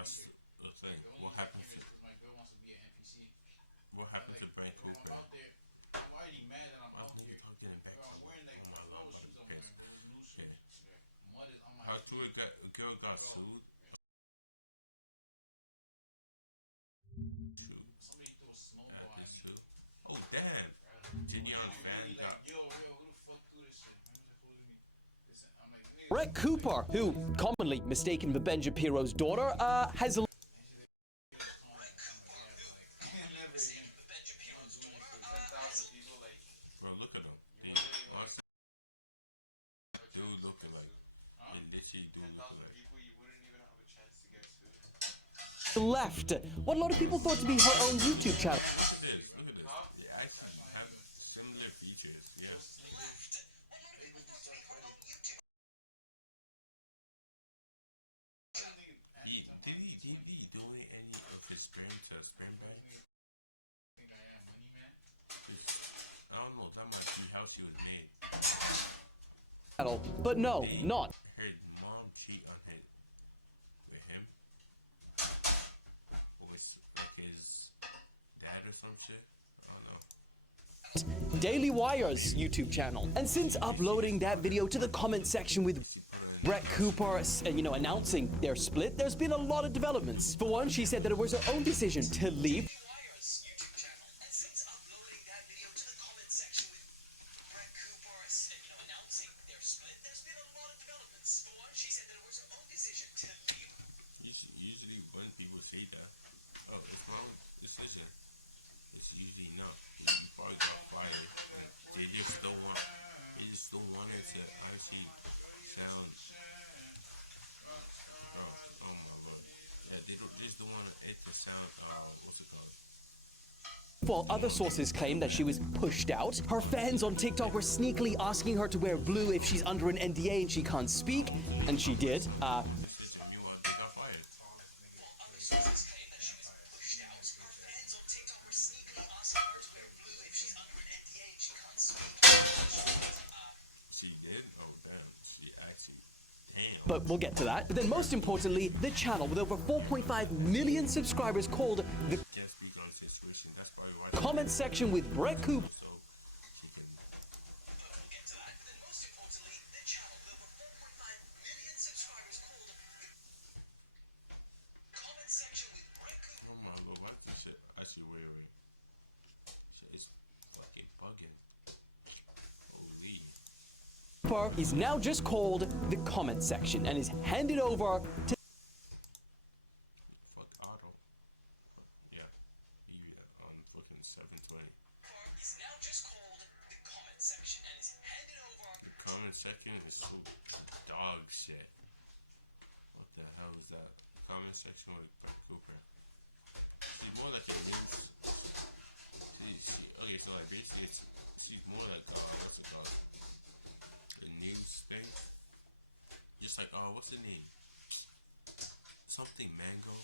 That's the thing. What happens to Brent Cooper? I'm already mad that I'm out here. I'm getting back. I'm wearing like Oh my pro lord, shoes. I'm I'm wearing those new shoes. yeah. Mud is on my How feet. a girl got sued? Shoot. Somebody threw a snowball at me. Oh damn! Genion fan got. Yo, who the fuck threw this shit? Listen, I'm like, nigga. Brett Cooper, who commonly mistaken for Ben Shapiro's daughter, has Bro, look at him. They honestly do look alike. They literally do look alike. You wouldn't even have a chance to get sued. left what a lot of people thought to be her own YouTube channel. Look at this. Look at this. They actually have similar features. Yeah. Did he donate any of his sperm to a sperm bank? I think I am money man. I don't know. That might be how she was made. But no, not. Her mom cheat on with him, or with like his dad or some shit. I don't know. Daily Wire's YouTube channel. And since uploading that video to the comment section with Brett Cooper, announcing their split, there's been a lot of developments. For one, she said that it was her own decision to leave. Usually when people say that, oh, it's wrong decision, it's usually not. You probably got fired. They just don't want it to actually sound. Oh my god. Yeah, they just don't want it to sound. What's it called? While other sources claim that she was pushed out, her fans on TikTok were sneakily asking her to wear blue if she's under an NDA and she can't speak, and she did. But we'll get to that. But then most importantly, the channel with over 4.5 million subscribers called the comment section with Brett Cooper. Is now just called the comment section and is handed over to Section is so dog shit. What the hell is that? Comment section with Brett Cooper. She's more like a news. Okay, so like basically, she's more like what's it called? A news thing. Just like what's the name? Something Mango.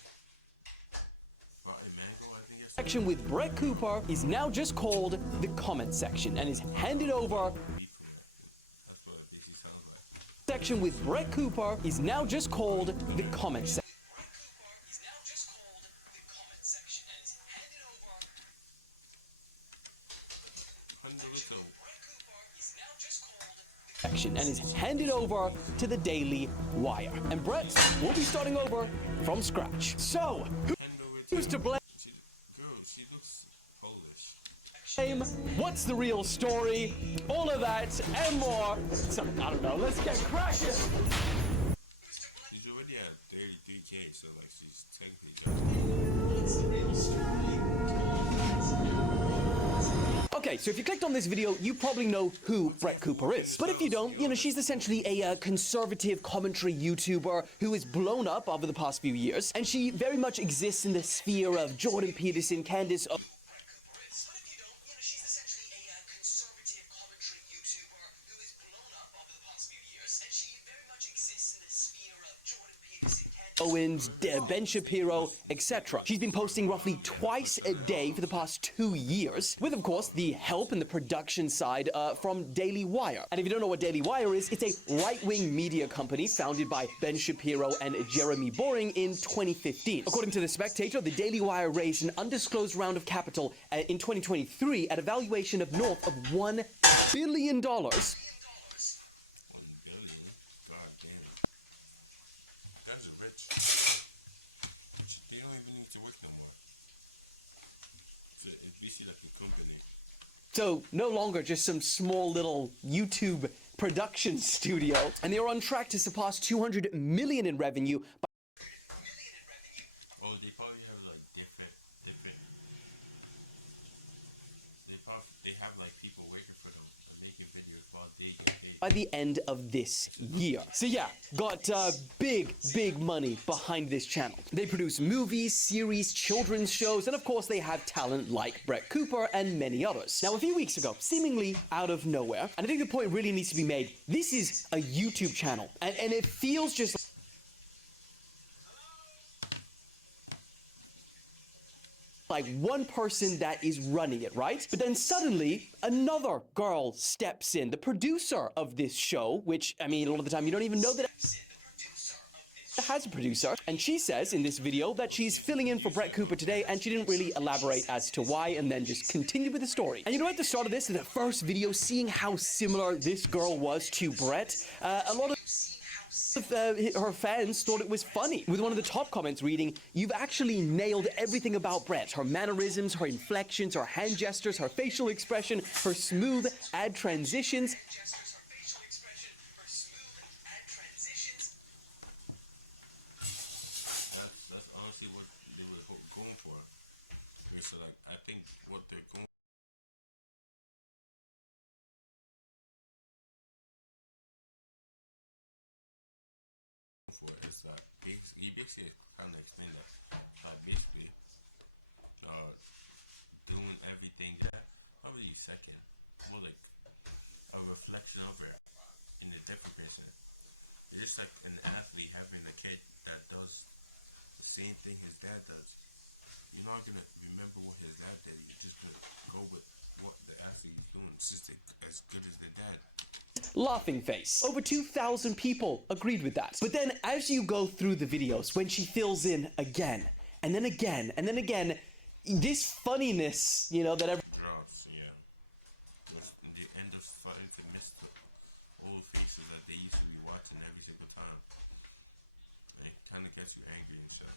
Rotten Mango, I think. Section with Brett Cooper is now just called the comment section and is handed over. Section with Brett Cooper is now just called the comment section. And is handed over to the Daily Wire. And Brett will be starting over from scratch. So, who's to blame? She looks Polish. What's the real story? All of that and more. So, I don't know. Let's get cracking. She's already at 33K, so like she's technically. What's the real story? Okay, so if you clicked on this video, you probably know who Brett Cooper is. But if you don't, she's essentially a conservative commentary YouTuber who has blown up over the past few years, and she very much exists in the sphere of Jordan Peterson, Candace. Owens, Ben Shapiro, etc. She's been posting roughly twice a day for the past 2 years, with, of course, the help and the production side from Daily Wire. And if you don't know what Daily Wire is, it's a right-wing media company founded by Ben Shapiro and Jeremy Boring in 2015. According to The Spectator, the Daily Wire raised an undisclosed round of capital in 2023 at a valuation of north of $1 billion. 1 billion? God damn it. You guys are rich. You don't even need to work no more. It's basically like a company. So, no longer just some small little YouTube production studio, and they are on track to surpass 200 million in revenue. Oh, they probably have like different. They have like people waiting for them and making videos while they get paid. By the end of this year. So yeah, got big money behind this channel. They produce movies, series, children's shows, and of course they have talent like Brett Cooper and many others. Now a few weeks ago, seemingly out of nowhere, and I think the point really needs to be made, this is a YouTube channel, and it feels just like one person that is running it, right? But then suddenly, another girl steps in, the producer of this show, which, I mean, a lot of the time you don't even know that it has a producer. And she says in this video that she's filling in for Brett Cooper today, and she didn't really elaborate as to why, and then just continue with the story. And you know, at the start of this, in the first video, seeing how similar this girl was to Brett, a lot of her fans thought it was funny, with one of the top comments reading, "You've actually nailed everything about Brett. Her mannerisms, her inflections, her hand gestures, her facial expression, her smooth ad transitions." That's honestly what they were going for. So like, I think what they're going for is that he basically kind of explained that basically doing everything not really second, more like a reflection of her in a different person. It's just like an athlete having a kid that does the same thing his dad does. You're not gonna remember what his dad did. You're just gonna go with what the athlete is doing. It's just as good as their dad. Laughing face. Over 2,000 people agreed with that. But then as you go through the videos, when she fills in again, and then again, and then again, this funniness, you know, that every Drops, yeah. But they end up starting to miss the old faces that they used to be watching every single time. It kind of gets you angry and shit.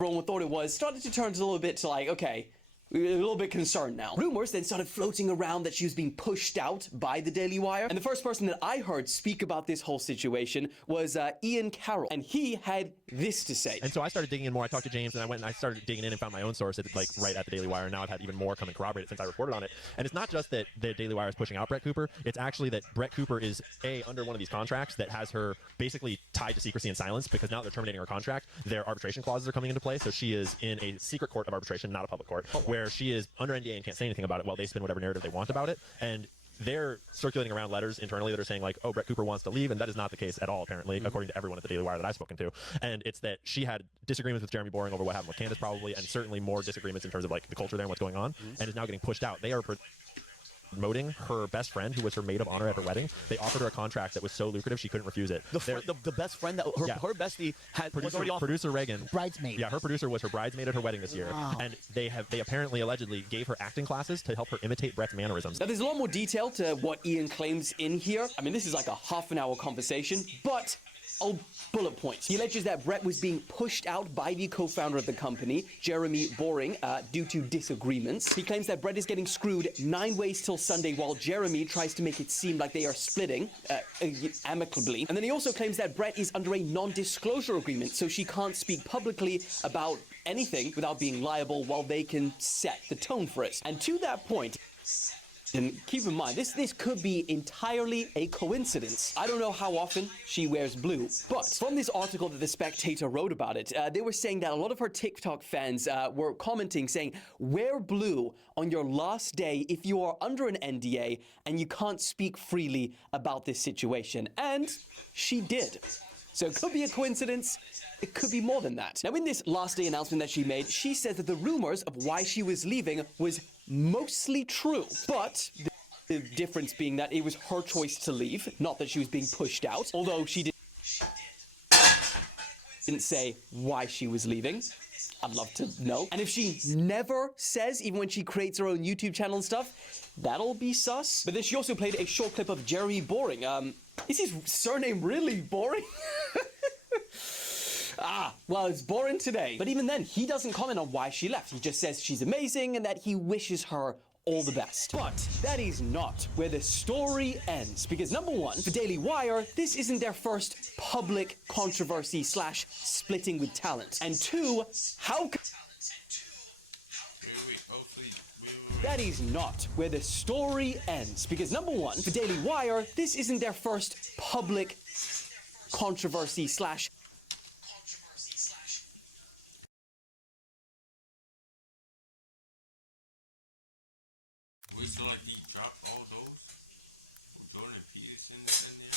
everyone thought it was started to turn a little bit to like, okay, we're a little bit concerned now. Rumors then started floating around that she was being pushed out by the Daily Wire. And the first person that I heard speak about this whole situation was Ian Carroll. And he had this to say. And so I started digging in more. I talked to James and I went and I started digging in and found my own source at, like right at the Daily Wire. And now I've had even more come and corroborate it since I reported on it. And it's not just that the Daily Wire is pushing out Brett Cooper. It's actually that Brett Cooper is under one of these contracts that has her basically tied to secrecy and silence, because now they're terminating her contract. Their arbitration clauses are coming into play. So she is in a secret court of arbitration, not a public court, where she is under NDA and can't say anything about it while they spin whatever narrative they want about it. And they're circulating around letters internally that are saying like, oh, Brett Cooper wants to leave, and that is not the case at all, apparently, according to everyone at the Daily Wire that I've spoken to. And it's that she had disagreements with Jeremy Boring over what happened with Candace, probably, and certainly more disagreements in terms of like the culture there and what's going on, and is now getting pushed out. They are promoting her best friend, who was her maid of honor at her wedding. They offered her a contract that was so lucrative she couldn't refuse it. The best friend that her bestie had was already off. Producer Reagan, Bridesmaid. Yeah, her producer was her bridesmaid at her wedding this year, and they apparently allegedly gave her acting classes to help her imitate Brett's mannerisms. Now, there's a lot more detail to what Ian claims in here. I mean, this is like a half-an-hour conversation, but I'll bullet points. He alleges that Brett was being pushed out by the co-founder of the company, Jeremy Boring, due to disagreements. He claims that Brett is getting screwed 9 ways till Sunday, while Jeremy tries to make it seem like they are splitting amicably. And then he also claims that Brett is under a non-disclosure agreement, so she can't speak publicly about anything without being liable, while they can set the tone for it. And to that point, and keep in mind, this could be entirely a coincidence. I don't know how often she wears blue, but from this article that The Spectator wrote about it, they were saying that a lot of her TikTok fans were commenting saying, wear blue on your last day if you are under an NDA and you can't speak freely about this situation. And she did. So it could be a coincidence, it could be more than that. Now, in this last day announcement that she made, she said that the rumors of why she was leaving was mostly true, but the difference being that it was her choice to leave, not that she was being pushed out, although she didn't say why she was leaving. I'd love to know. And if she never says, even when she creates her own YouTube channel and stuff, that'll be sus. But then she also played a short clip of Jeremy Boring. Is his surname really Boring? Well, it's boring today. But even then, he doesn't comment on why she left. He just says she's amazing and that he wishes her all the best. But that is not where the story ends, because number one, for Daily Wire, this isn't their first public controversy / splitting with talent. And two, that is not where the story ends, because number one, for Daily Wire, this isn't their first public controversy / Wait, so like he dropped all those? Jordan Peterson is in there?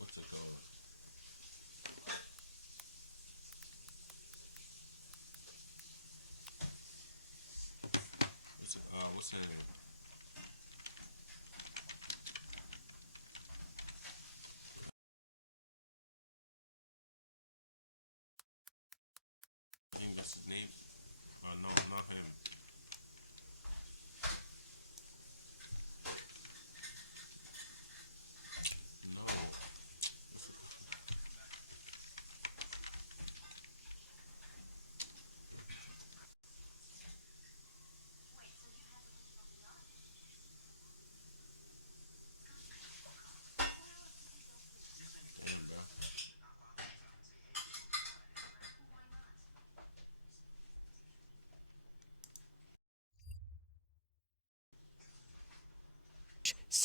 What's it called? What's the name? I think that's his name. No, not him. No. Damn, bro.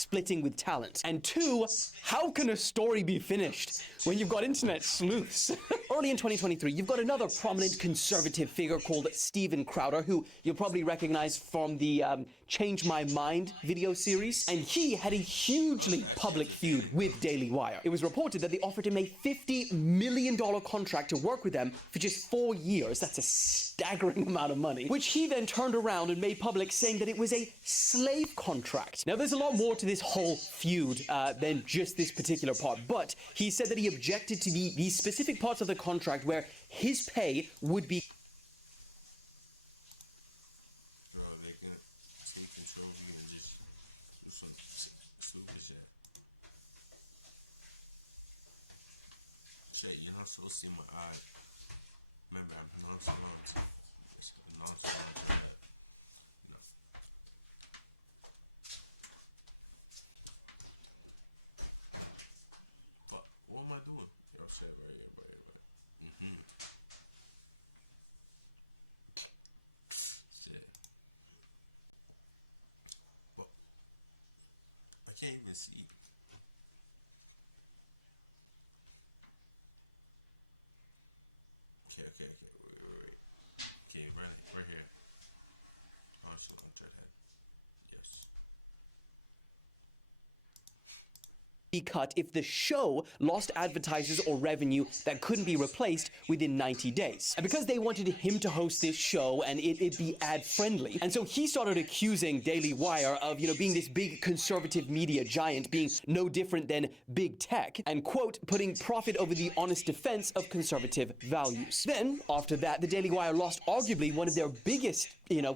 splitting with talent. And two, how can a story be finished when you've got internet sleuths? Early in 2023, you've got another prominent conservative figure called Steven Crowder, who you'll probably recognize from the Change My Mind video series. And he had a hugely public feud with Daily Wire. It was reported that they offered him a $50 million contract to work with them for just 4 years. That's a staggering amount of money, which he then turned around and made public, saying that it was a slave contract. Now, there's a lot more to this whole feud than just this particular part, but he said that he objected to the specific parts of the contract where his pay would be They can take control of you and just do some stupid shit. Shit, you're not supposed to see my eye. Remember, I'm nonchalant. It's nonchalant. No. But what am I doing? Yo, shit, right here, right here, right. Shit. But I can't even see. Okay. Wait. Okay, right here. Nonchalant dreadhead. Yes. cut if the show lost advertisers or revenue that couldn't be replaced within 90 days. And because they wanted him to host this show and it be ad-friendly, and so he started accusing Daily Wire of, being this big conservative media giant, being no different than big tech, and, quote, putting profit over the honest defense of conservative values. Then, after that, the Daily Wire lost arguably one of their biggest,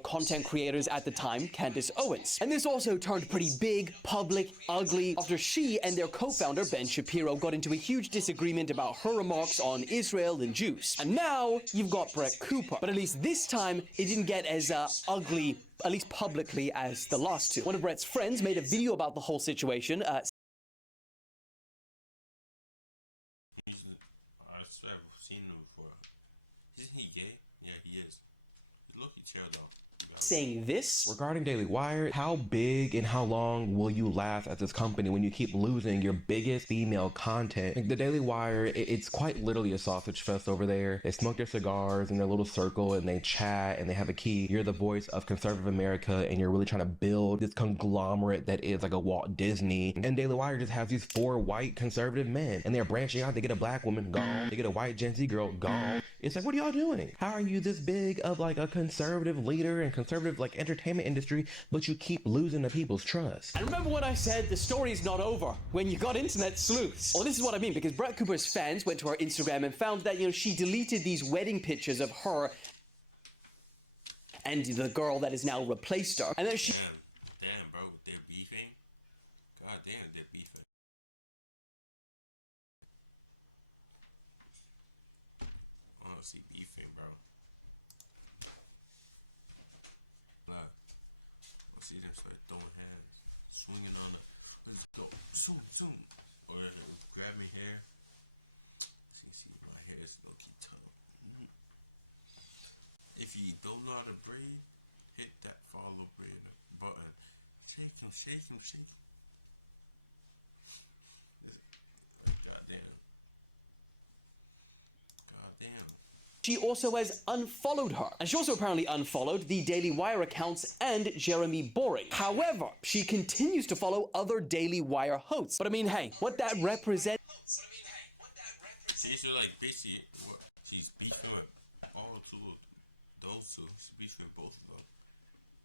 content creators at the time, Candace Owens. And this also turned pretty big, public, ugly, after she and their co-founder, Ben Shapiro, got into a huge disagreement about her remarks on Israel and Jews. And now, you've got Brett Cooper. But at least this time, it didn't get as ugly, at least publicly, as the last two. One of Brett's friends made a video about the whole situation, I swear I've seen him before. Isn't he gay? Yeah, he is. Look, he chill though. saying this. Regarding Daily Wire, how big and how long will you last at this company when you keep losing your biggest female content? Like the Daily Wire, it's quite literally a sausage fest over there. They smoke their cigars in their little circle and they chat and they have a key. You're the voice of conservative America and you're really trying to build this conglomerate that is like a Walt Disney. And Daily Wire just has these 4 white conservative men and they're branching out. They get a black woman, gone. They get a white Gen Z girl, gone. It's like, what are y'all doing? How are you this big of like a conservative leader and conservative like entertainment industry, but you keep losing the people's trust? And remember when I said the story's not over when you got internet sleuths? Well, this is what I mean, because Brett Cooper's fans went to her Instagram and found that, she deleted these wedding pictures of her and the girl that has now replaced her. And then she... Damn, bro, they're beefing? God damn, they're beefing. Honestly, beefing, bro. Look, I see them start throwing hands, swinging on the... Let's go. Zoom, zoom. Or grab me hair. See, my hair is low-key tough. If you don't know how to braid, hit that follow braid button. Shake him, shake him, shake him. Goddamn. Goddamn. She also has unfollowed her. And she also apparently unfollowed the Daily Wire accounts and Jeremy Boring. However, she continues to follow other Daily Wire hosts. But I mean, hey, what that represents... These are like basically what she's beefing with all two of those two. She's beefing both of them.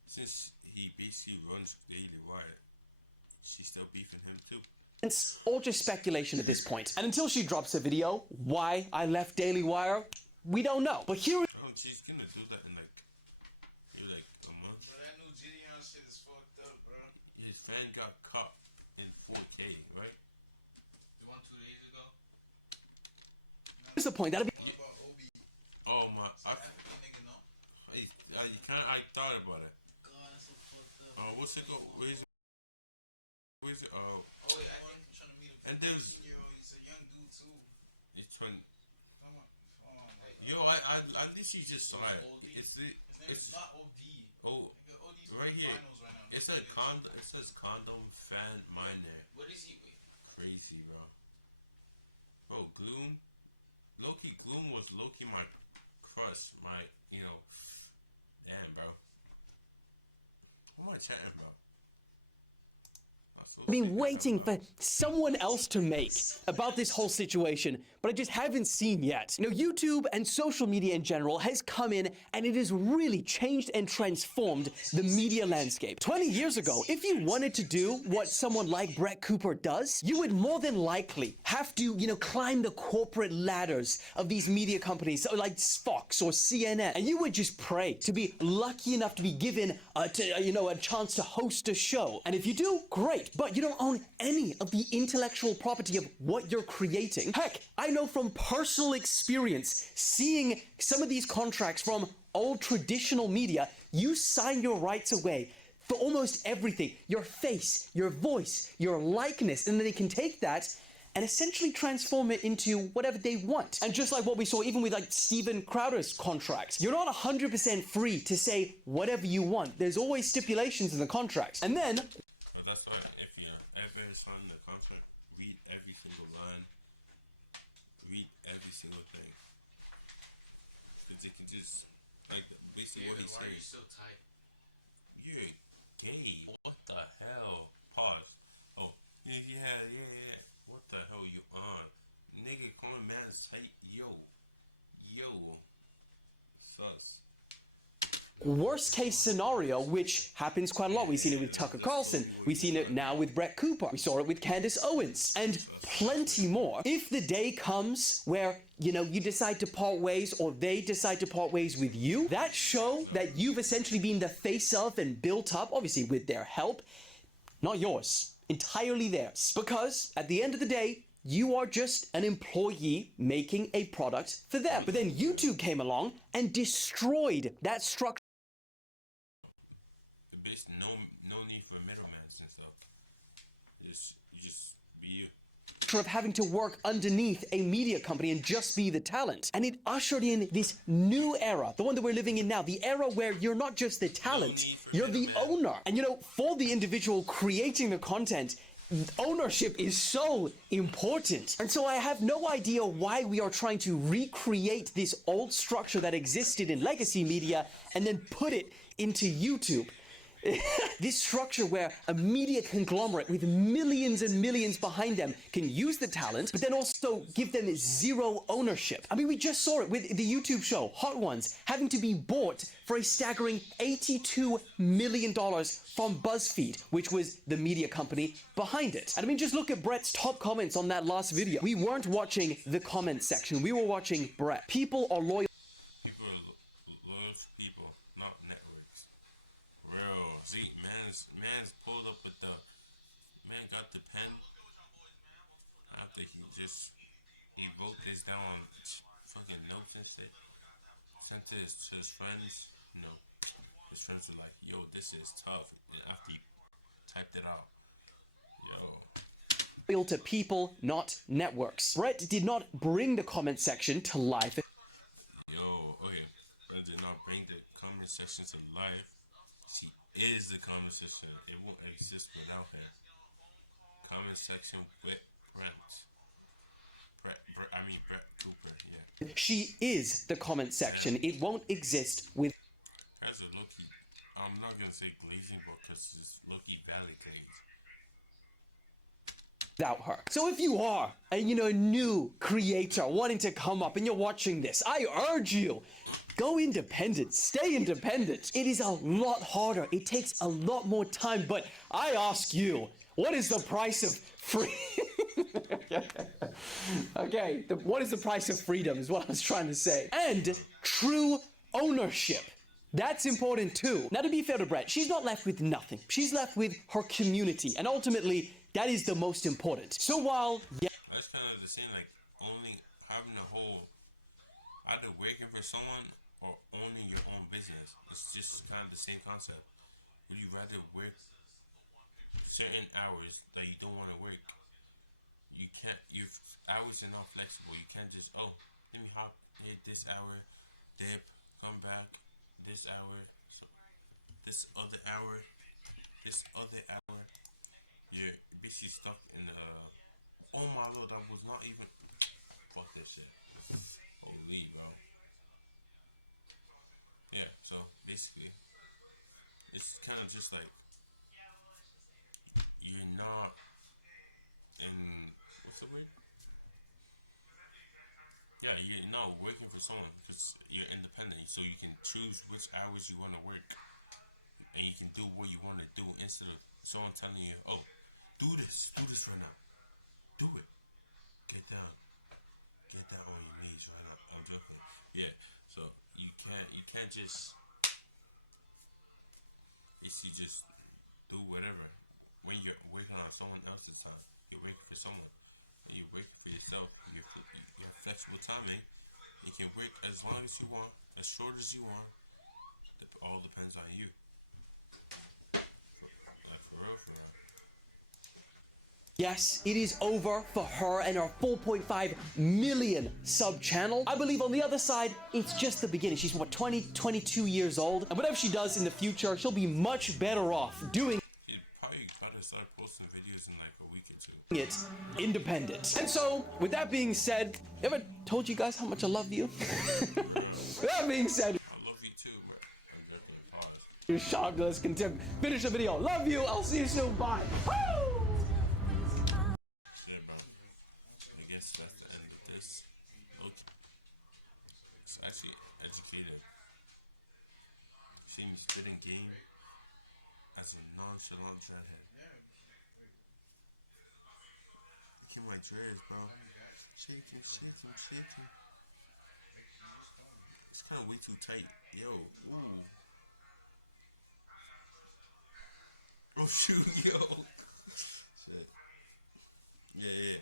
Since he basically runs Daily Wire, she's still beefing him too. It's all just speculation at this point. And until she drops a video, why I left Daily Wire, we don't know. But here is... She's gonna do that in like a month. But that new Gideon shit is fucked up, bro. His fan got caught in 4K, right? The one 2 days ago? Here's the point. That'll be... Oh my... I thought about it. God, that's so fucked up. What's it go? Where's it? Oh, wait, I think I'm trying to meet a And there's... 15-year-old. He's a young dude, too. He's trying... Oh, my God. Yo, I literally just saw it. It's not OD. Oh, OD's right here. Right now. It says condom fan miner. What is he? Wait. Crazy, bro. Bro, Gloom. Loki Gloom was Loki my crush. Damn, bro. What am I chatting about? I've been waiting for someone else to make about this whole situation, but I just haven't seen yet. YouTube and social media in general has come in and it has really changed and transformed the media landscape. 20 years ago, if you wanted to do what someone like Brett Cooper does, you would more than likely have to, climb the corporate ladders of these media companies like Fox or CNN, and you would just pray to be lucky enough to be given a chance to host a show. And if you do, great, but you don't own any of the intellectual property of what you're creating. Heck, I know from personal experience, seeing some of these contracts from old traditional media, you sign your rights away for almost everything. Your face, your voice, your likeness, and then they can take that and essentially transform it into whatever they want. And just like what we saw even with like Steven Crowder's contract, you're not 100% free to say whatever you want. There's always stipulations in the contracts. And then... But that's why if you ever sign the contract, read every single line, read every single thing. Because it can just, like, basically what he says. Why are you so tight? You're gay. What the hell? Pause. Oh, yeah. What the hell you on? Nigga calling man tight. Yo. Sus. Worst case scenario, which happens quite a lot. We've seen it with Tucker Carlson. We've seen it now with Brett Cooper. We saw it with Candace Owens and plenty more. If the day comes where, you decide to part ways or they decide to part ways with you, that show that you've essentially been the face of and built up, obviously with their help, not yours, entirely theirs. Because at the end of the day, you are just an employee making a product for them. But then YouTube came along and destroyed that structure. No need for a middleman and stuff. You just be you. of having to work underneath a media company and just be the talent. And it ushered in this new era, the one that we're living in now, the era where you're not just the talent, you're the owner. And you know, for the individual creating the content, ownership is so important. And so I have no idea why we are trying to recreate this old structure that existed in legacy media and then put it into YouTube. This structure where a media conglomerate with millions and millions behind them can use the talent, but then also give them zero ownership. I mean, we just saw it with the YouTube show, Hot Ones, having to be bought for a staggering $82 million from BuzzFeed, which was the media company behind it. And I mean, just look at Brett's top comments on that last video. We weren't watching the comment section. We were watching Brett. People are loyal. People are loyal to people, not networks. Real. See, man's pulled up with the man got the pen after he wrote this down on fucking notes and shit. Sent to his friends. You know, his friends were like, "Yo, this is tough." And after he typed it out, Loyal to people, not networks. Brett did not bring the comment section to life. Okay. Brett did not bring the comment section to life. He is the comment section. It won't exist without him. Comment section with Brett Cooper, yeah. She is the comment section. It won't exist with. That's a low-key, I'm not gonna say glazing, but because it's low-key valid glaze. Without her. So if you are a new creator wanting to come up and you're watching this, I urge you, go independent, stay independent. It is a lot harder. It takes a lot more time, but I ask you, what is the price of free? Okay, what is the price of freedom is what I was trying to say. And true ownership. That's important too. Now, to be fair to Brett, she's not left with nothing. She's left with her community, and ultimately, that is the most important. So while, yeah. That's kind of the same, like, only having a whole, either working for someone or owning your own business. It's just kind of the same concept. Would you rather work certain hours that you don't want to work? You can't, your hours are not flexible. You can't just, let me hop here this hour, dip, come back, this hour, so this other hour, you're basically stuck in oh my lord, that was not even, fuck this shit. Holy, bro. Yeah, so basically, it's kind of just like, you're not in, what's the word? Yeah, you're not working for someone because you're independent, so you can choose which hours you want to work, and you can do what you want to do instead of someone telling you, do this right now, do it, get down on your knees right now. I'm joking. Yeah, so you can't just basically just do whatever. When you're working on someone else's time, you're working for someone. When you're working for yourself, you have flexible timing. You can work as long as you want, as short as you want. It all depends on you. Like for real. Yes, it is over for her and her 4.5 million sub channel. I believe on the other side, it's just the beginning. She's 22 years old. And whatever she does in the future, she'll be much better off doing You'd probably gotta start posting videos in like a week or two. it independent. And so, with that being said, ever told you guys how much I love you? With that being said, I love you too, bro. I'm joking. Pause. you shocked, let's continue. Finish the video. Love you. I'll see you soon. Bye. Woo! Yeah, bro. I guess that's the end of this. Okay. It's actually educated. See me spitting game as a nonchalant dreadhead. Look at my dreads, bro. Shaking. It's kind of way too tight. Yo, ooh. Oh shoot, yo. Shit. Yeah.